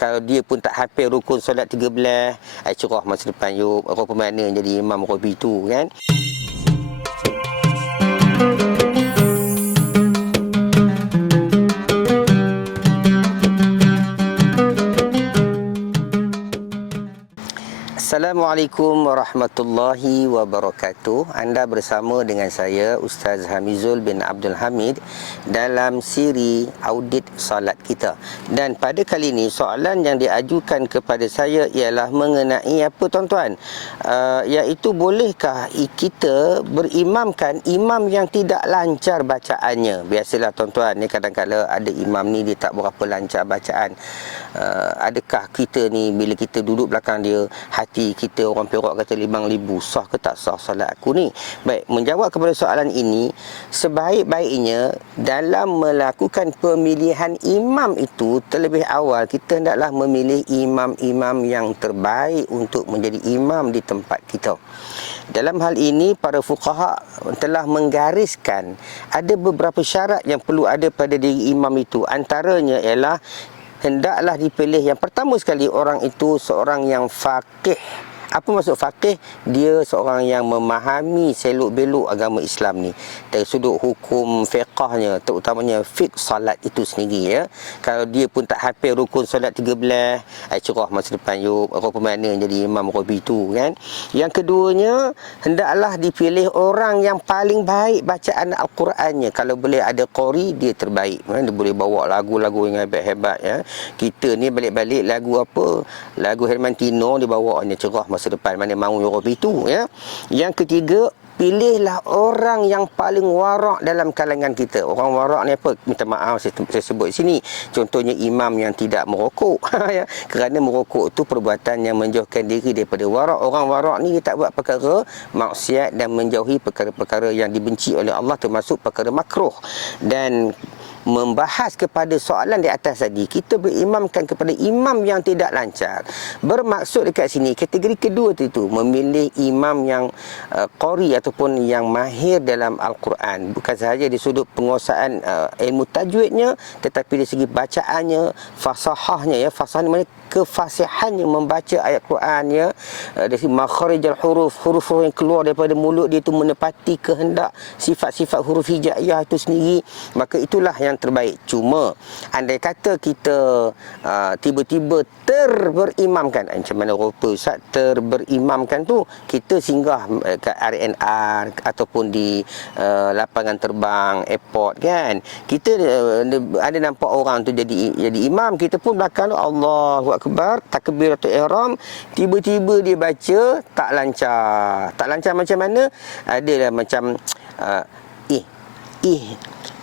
Kalau dia pun tak hafal rukun solat 13, cerah masa depan yuk, apa mana jadi imam Robi tu kan. Assalamualaikum warahmatullahi wabarakatuh. Anda bersama dengan saya Ustaz Hamizul bin Abdul Hamid dalam siri audit solat kita. Dan pada kali ini soalan yang diajukan kepada saya ialah mengenai apa tuan-tuan? Iaitu bolehkah kita berimamkan imam yang tidak lancar bacaannya? Biasalah tuan-tuan, ni kadang-kadang ada imam ni dia tak berapa lancar bacaan. Adakah kita ni bila kita duduk belakang dia, hati kita orang Perak kata 5,000, sah ke tak sah solat aku ni? Baik, menjawab kepada soalan ini, sebaik-baiknya dalam melakukan pemilihan imam itu, terlebih awal kita hendaklah memilih imam-imam yang terbaik untuk menjadi imam di tempat kita. Dalam hal ini, para fuqaha telah menggariskan ada beberapa syarat yang perlu ada pada diri imam itu. Antaranya ialah hendaklah dipilih yang pertama sekali orang itu seorang yang faqih. Apa maksud faqih? Dia seorang yang memahami selok-belok agama Islam ni dari sudut hukum fiqahnya, terutamanya fiqh salat itu sendiri ya. Kalau dia pun tak hafal rukun solat 13, cerah masa depan yuk, apa mana jadi imam Robi tu kan. Yang keduanya, hendaklah dipilih orang yang paling baik bacaan Al-Qurannya. Kalau boleh ada qori, dia terbaik. Dia boleh bawa lagu-lagu yang hebat-hebat ya. Kita ni balik-balik lagu apa? Lagu Hermantino dibawanya cerah masa depan, mana mahu Robi tu ya. Yang ketiga, pilihlah orang yang paling warak dalam kalangan kita. Orang warak ni apa? Minta maaf saya sebut di sini. Contohnya imam yang tidak merokok ya. Kerana merokok tu perbuatan yang menjauhkan diri daripada warak. Orang warak ni dia tak buat perkara maksiat dan menjauhi perkara-perkara yang dibenci oleh Allah, termasuk perkara makruh. Dan membahas kepada soalan di atas tadi, kita berimamkan kepada imam yang tidak lancar. Bermaksud dekat sini, kategori kedua itu memilih imam yang qari ataupun yang mahir dalam Al-Quran. Bukan sahaja di sudut penguasaan ilmu tajwidnya, tetapi dari segi bacaannya, fasahahnya ya. Fasahah ni maknanya kefasihannya membaca ayat Quran ya. Dari makharijal huruf yang keluar daripada mulut dia itu menepati kehendak sifat-sifat huruf hijaiyah itu sendiri, maka itulah yang terbaik. Cuma andai kata kita tiba-tiba terberimamkan, macam mana rupa Ustaz terberimamkan tu, kita singgah kat RNR ataupun di lapangan terbang, airport kan, kita ada nampak orang tu jadi imam, kita pun belakang Allahu Akbar, takbiratul ihram, tiba-tiba dia baca tak lancar. Tak lancar macam mana? Adalah macam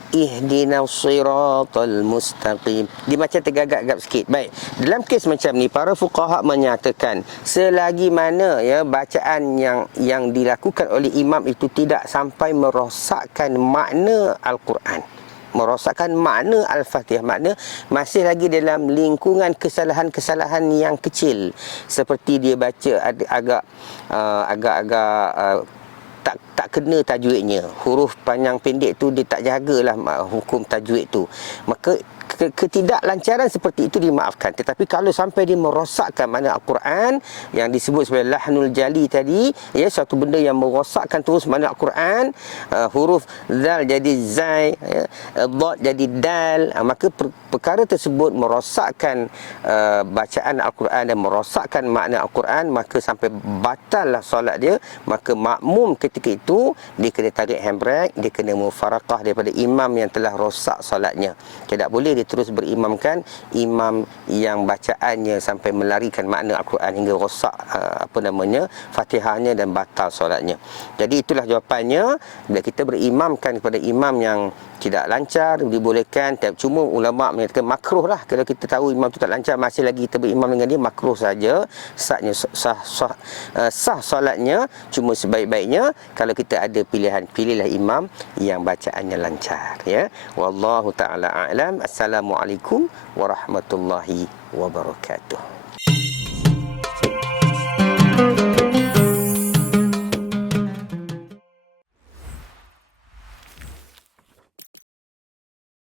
ihdinas siratal mustaqim. Dia macam tergagap-gagap sikit. Baik, dalam kes macam ni para fuqaha menyatakan selagi mana ya bacaan yang dilakukan oleh imam itu tidak sampai merosakkan makna Al-Quran, merosakkan makna Al-Fatihah, makna masih lagi dalam lingkungan kesalahan-kesalahan yang kecil, seperti dia baca agak-agak tak kena tajwidnya, huruf panjang pendek tu dia tak jagalah hukum tajwid tu, maka ketidaklancaran seperti itu dimaafkan. Tetapi kalau sampai dia merosakkan makna Al-Quran yang disebut sebagai lahnul jali tadi ya, satu benda yang merosakkan terus makna Al-Quran, huruf zal jadi zai ya, dad jadi dal, maka perkara tersebut merosakkan bacaan Al-Quran dan merosakkan makna Al-Quran, maka sampai batallah solat dia. Maka makmum ketika itu dia kena tarik handbrake, dia kena mufarakah daripada imam yang telah rosak solatnya. Tidak boleh dia terus berimamkan imam yang bacaannya sampai melarikan makna Al-Quran hingga rosak Fatihahnya dan batal solatnya. Jadi itulah jawapannya. Bila kita berimamkan kepada imam yang tidak lancar, dibolehkan. Cuma ulama' menyatakan makruh lah. Kalau kita tahu imam itu tak lancar, masih lagi kita berimam dengan dia, makruh saja. Sah solatnya. Cuma sebaik-baiknya kalau kita ada pilihan, pilihlah imam yang bacaannya lancar ya. Wallahu ta'ala a'lam. Assalamualaikum warahmatullahi wabarakatuh.